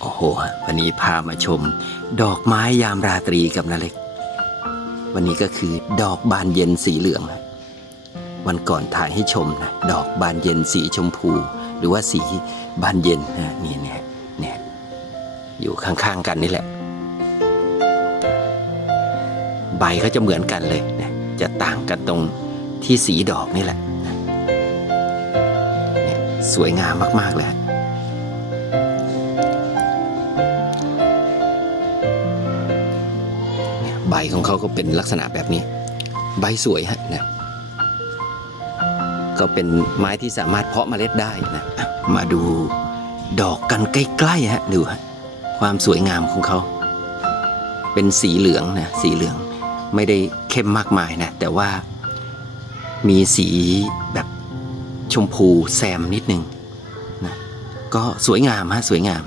โอ้โห วันนี้พามาชม ดอกไม้ยามราตรีกับนาเล็ก วันนี้ก็คือดอกบานเย็นสีเหลือง วันก่อนถ่ายให้ชมนะ ดอกบานเย็นสีชมพู หรือว่าสีบานเย็นนะนี่เนี่ยเนี่ยอยู่ข้างๆกันนี่แหละ ใบก็จะเหมือนกันเลยนะจะต่างกันตรงที่สีดอกนี่แหละ สวยงามมากๆเลย ใบของเขาก็เป็นลักษณะแบบนี้ ใบสวยฮะนะก็เป็นไม้ที่สามารถเพาะเมล็ดได้นะมาดูดอกกันใกล้ๆฮะดูฮะความสวยงามของเขา เป็นสีเหลืองนะสีเหลืองไม่ได้เข้มมากมายนะแต่ว่ามีสีแบบชมพูแซมนิดนึงนะก็สวยงามฮะสวยงาม